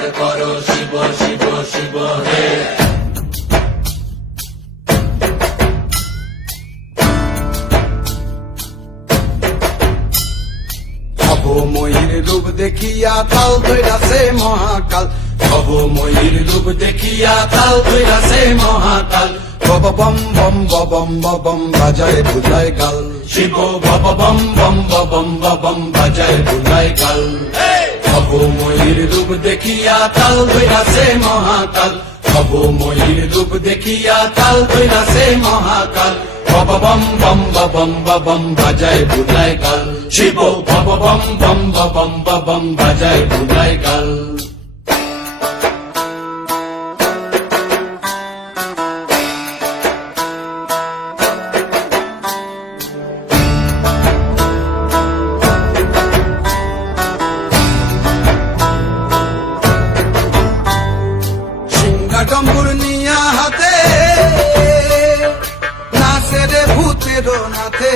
জোগাড় করো শিব শিব শিব হে। ভবময়ীর রূপ দেখিয়া তাল ধৈরাছে মহাকাল, ভবময়ীর রূপ দেখিয়া তাল ধইরাছে মহাকাল। বব বম বম বম বম বাজায় বুঝায় গাল, শিব বব বম বম বম বম বাজায় বুলায় কাল। ভবময়ীর রূপ দেখিয়া তাল ধইরাছে মহাকাল, ভবময়ীর রূপ দেখিয়া তাল ধইরাছে মহাকাল। বব বম বম বম বাজায় বুলায় কাল, শিব বব বম বম বম বাজায় বুলায় কাল। ডম্বুর নিয়া হাতে নাচে রে ভূতের নাথে,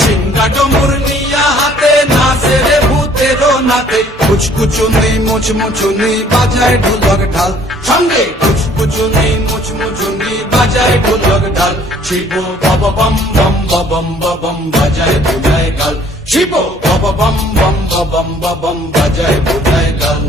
সিংহা ডমুর নিয়া হাতে নাচে রে ভূতের নাতে। কুচকুচুনি মুচমুচুনি বাজায় ঢোলক ঢাল, সঙ্গে কুচকুচুনি মুচমুচুনি বাজায় ঢোলক ঢাল। শিব বব বম বম বাজায় বুলায় কাল, শিব বব বম বম বাজায় বুলায় কাল।